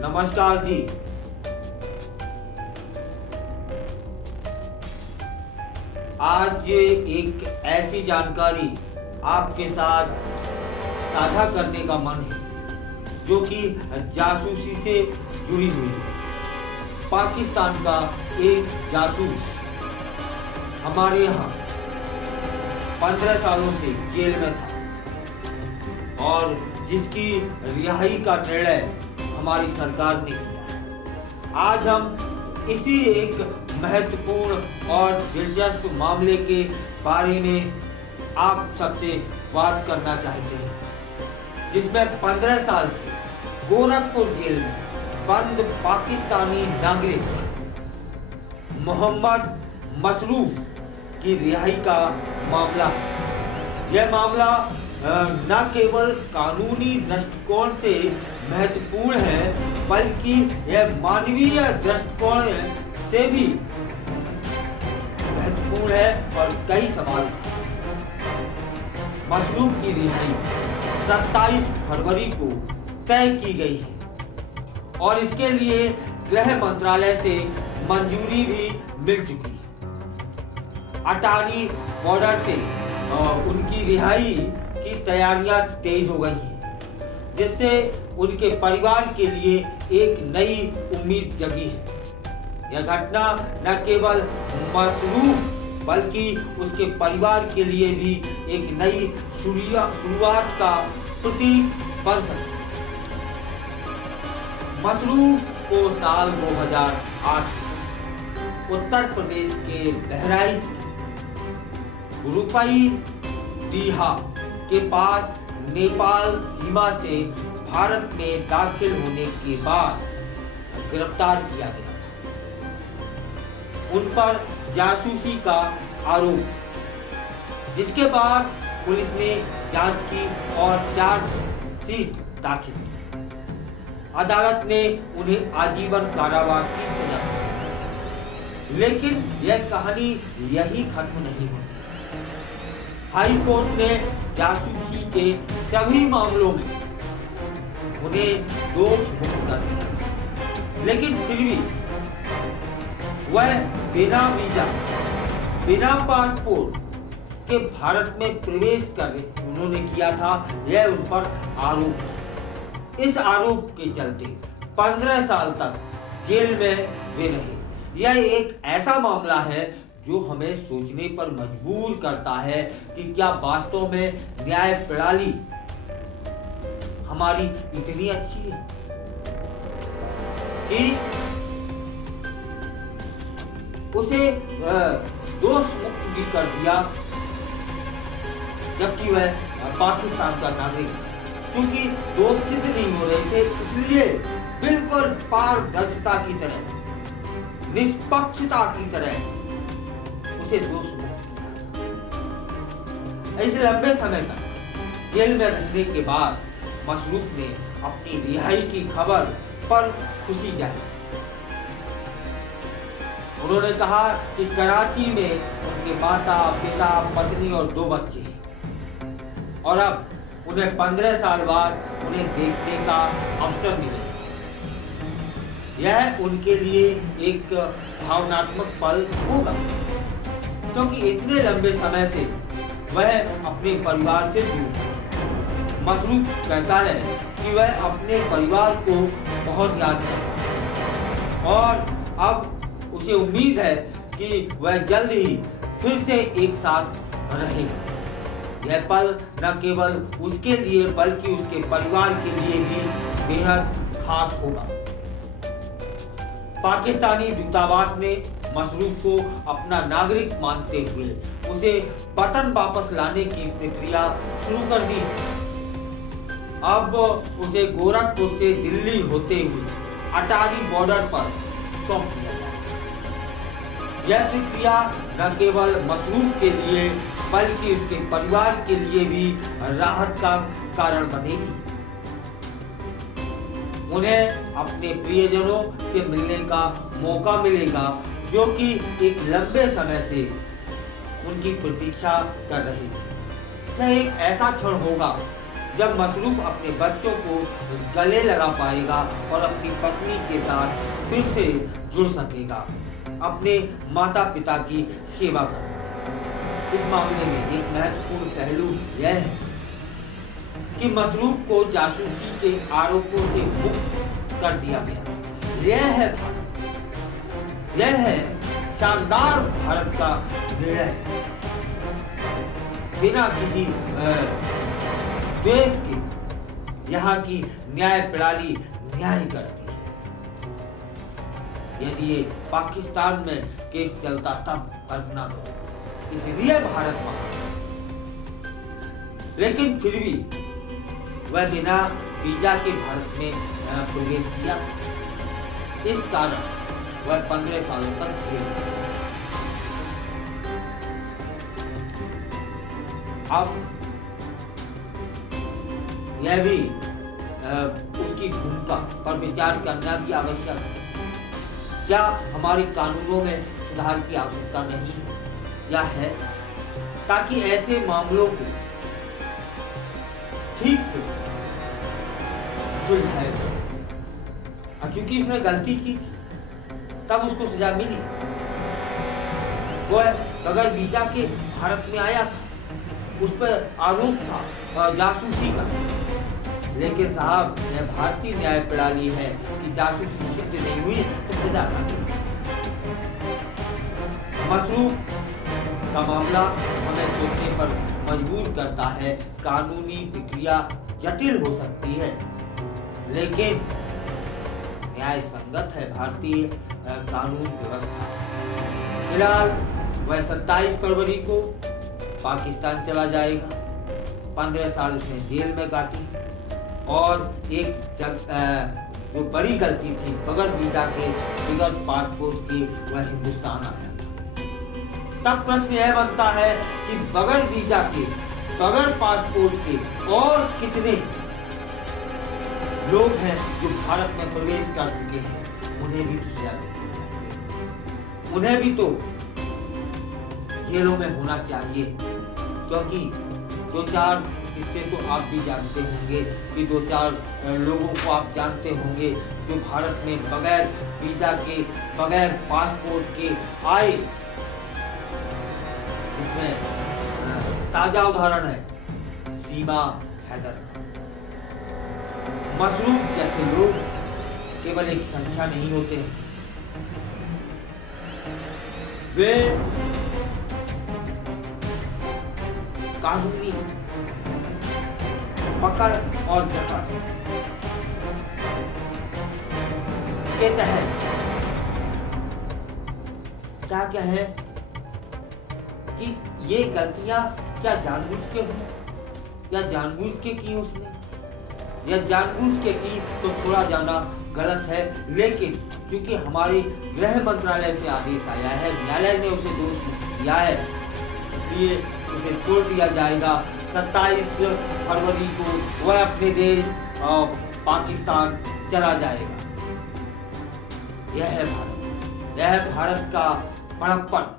नमस्कार जी। आज एक ऐसी जानकारी आपके साथ साझा करने का मन है जो कि जासूसी से जुड़ी हुई है। पाकिस्तान का एक जासूस हमारे यहाँ 15 सालों से जेल में था और जिसकी रिहाई का निर्णय हमारी सरकार ने किया। आज हम इसी एक महत्वपूर्ण और दिलचस्प मामले के बारे में आप सबसे बात करना चाहते हैं, जिसमें 15 साल से गोरखपुर जेल में बंद पाकिस्तानी नागरिक मोहम्मद मसरूफ की रिहाई का मामला है। यह मामला न केवल कानूनी दृष्टिकोण से महत्वपूर्ण है, बल्कि यह मानवीय दृष्टिकोण से भी महत्वपूर्ण है और कई सवाल। मसरूफ की रिहाई 27 फरवरी को तय की गई है और इसके लिए गृह मंत्रालय से मंजूरी भी मिल चुकी है। अटारी बॉर्डर से उनकी रिहाई की तैयारियां तेज हो गई हैं, जिससे उनके परिवार के लिए एक नई उम्मीद जगी है। यह घटना न केवल मसरूफ बल्कि उसके परिवार के लिए भी एक नई शुरुआत का प्रतीक बन सकती है। मसरूफ को साल 2008 उत्तर प्रदेश के बहराइच की रुपई डीहा के पास नेपाल सीमा से भारत में दाखिल होने के बाद गिरफ्तार किया गया था। उन पर जासूसी का आरोप, जिसके बाद पुलिस ने जांच की और चार्जशीट दाखिल की। अदालत ने उन्हें आजीवन कारावास की सजा दी। लेकिन यह कहानी यही खत्म नहीं होती। हाई कोर्ट ने जासूसी के सभी मामलों में उन्हें दोष मुक्त कर दिया, लेकिन फिर भी वह बिना वीजा, बिना पासपोर्ट के भारत में प्रवेश कर उन्होंने किया था। यह उन पर आरोप है। इस आरोप के चलते 15 साल तक जेल में वे रहे। यह एक ऐसा मामला है जो हमें सोचने पर मजबूर करता है कि क्या वास्तव में न्याय प्रणाली हमारी इतनी अच्छी है कि उसे दोष मुक्त भी कर दिया, जबकि वह पाकिस्तान का नागरिक था। क्योंकि दोष सिद्ध नहीं हो रहे थे, इसलिए बिल्कुल पारदर्शिता की तरह, निष्पक्षता की तरह उसे दोष मुक्त किया। इस लंबे समय तक जेल में रहने के बाद मसरूफ ने अपनी रिहाई की खबर पर खुशी जाहिर। उन्होंने कहा कि कराची में उनके माता, पिता, पत्नी और 2 बच्चे हैं और अब उन्हें 15 साल बाद उन्हें देखने का अवसर मिले। यह उनके लिए एक भावनात्मक पल होगा, क्योंकि इतने लंबे समय से वह अपने परिवार से दूर है। मसरूफ कहता है कि वह अपने परिवार को बहुत याद करता है और अब उसे उम्मीद है कि वह जल्द ही फिर से एक साथ रहेगा। यह पल न केवल उसके लिए बल्कि उसके परिवार के लिए भी बेहद खास होगा। पाकिस्तानी दूतावास ने मसरूफ को अपना नागरिक मानते हुए उसे वतन वापस लाने की प्रक्रिया शुरू कर दी। अब उसे गोरखपुर से दिल्ली होते हुए अटारी बॉर्डर पर सौंप दिया गया। यह प्रक्रिया न केवल मसरूफ के लिए बल्कि उसके परिवार के लिए भी राहत का कारण बनेगी। उन्हें अपने प्रियजनों से मिलने का मौका मिलेगा, जो कि एक लंबे समय से उनकी प्रतीक्षा कर रही थी। यह एक ऐसा क्षण होगा जब मसरूफ अपने बच्चों को गले लगा पाएगा और अपनी पत्नी के साथ फिर से जुड़ सकेगा, अपने माता पिता की सेवा कर पाएगा। इस मामले में एक महत्वपूर्ण पहलू यह है कि मसरूफ को जासूसी के आरोपों से मुक्त कर दिया गया। यह है शानदार भारत का निर्णय। बिना किसी देश के यहाँ की न्याय प्रणाली न्याय करती है। यदि ये पाकिस्तान में केस चलता तब कल्पना करो, इसलिए भारत महान। लेकिन फिर भी वह बिना वीजा के भारत में प्रवेश किया। इस कारण वह 15 सालों तक जेल में। अब यह भी उसकी भूमिका पर विचार करना भी आवश्यक है। क्या हमारे कानूनों में सुधार की आवश्यकता नहीं है या है, ताकि ऐसे मामलों को ठीक से सुलझाया जाए। क्योंकि उसने गलती की थी तब उसको सजा मिली। वह बगैर वीजा के भारत में आया था, उस पर आरोप था जासूसी का। लेकिन साहब, यह भारतीय न्याय प्रणाली है कि जासूसी सिद्ध नहीं हुई तो सजा ना मिले। मसरूफ का मामला हमें सोचने पर मजबूर करता है। कानूनी प्रक्रिया जटिल हो सकती है, लेकिन न्याय संगत है भारतीय कानून व्यवस्था। फिलहाल वह 27 फरवरी को पाकिस्तान चला जाएगा। 15 साल उसने जेल में काटी और एक जो बड़ी गलती थी, बगैर वीजा के, बगैर पासपोर्ट के वह हिंदुस्तान आया था। तब प्रश्न यह बनता है कि बगैर वीजा के, बगैर पासपोर्ट के और कितने लोग हैं जो भारत में प्रवेश कर चुके हैं, उन्हें भी सजा मिलनी चाहिए। उन्हें भी तो जेलों में होना चाहिए, क्योंकि 2-4 किस्से तो आप भी जानते होंगे कि 2-4 लोगों को आप जानते होंगे जो भारत में बगैर वीजा के, बगैर पासपोर्ट के आए। इसमें ताजा उदाहरण है सीमा हैदर का। मसरूफ जैसे लोग केवल एक संख्या नहीं होते हैं, वे कानूनी पकड़ और जकड़ के तहत क्या है कि ये गलतियां क्या जानबूझ के हुई या जानबूझ के की उसने, या जानबूझ के की तो थोड़ा जाना गलत है। लेकिन क्योंकि हमारे गृह मंत्रालय से आदेश आया है, न्यायालय ने उसे दोष मुक्त किया है, इसलिए उसे छोड़ दिया जाएगा। 27 फरवरी को वह अपने देश पाकिस्तान चला जाएगा। यह है भारत का बड़प्पन।